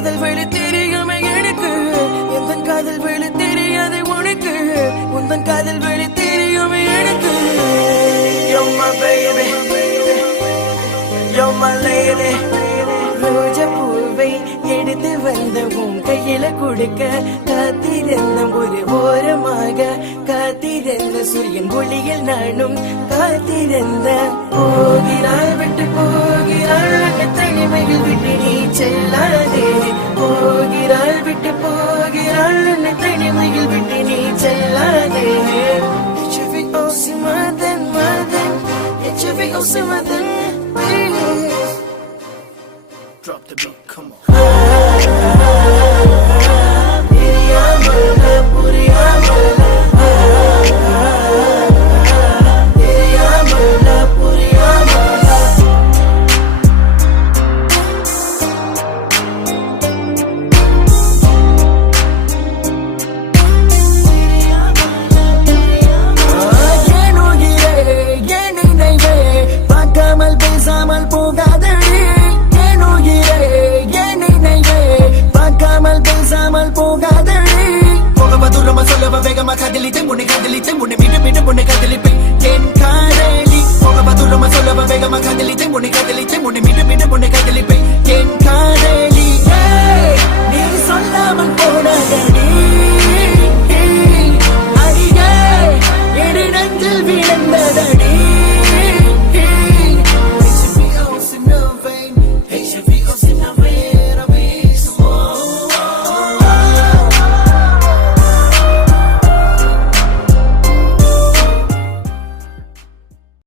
காதல் வழி தெரியுமே எனக்கு எந்தன் காதல் வழி தெரியாது உனக்கு உந்தன் காதல் வழி தெரியுமே எனக்கு You're my baby You're my lady ரோஜா பூவை எடுத்து வந்த உன் கையில கொடுக்க காத்திருந்த ஒரு ஓரமாக காத்திருந்த சூரியன் ஒளியில் நானும் காத்திருந்த போகிறாள் விட்டு போகிறாள் தனிமையில் விட்டு நீ செல்லாதே போகிறாள் விட்டு போகிறாள் தனிமையில் விட்டு நீ செல்லாதே Drop the beat, come on. வேகமா காதலித்தேன் உன்னை மீண்டும் மீண்டும் உன்னை காதலிப்பேன்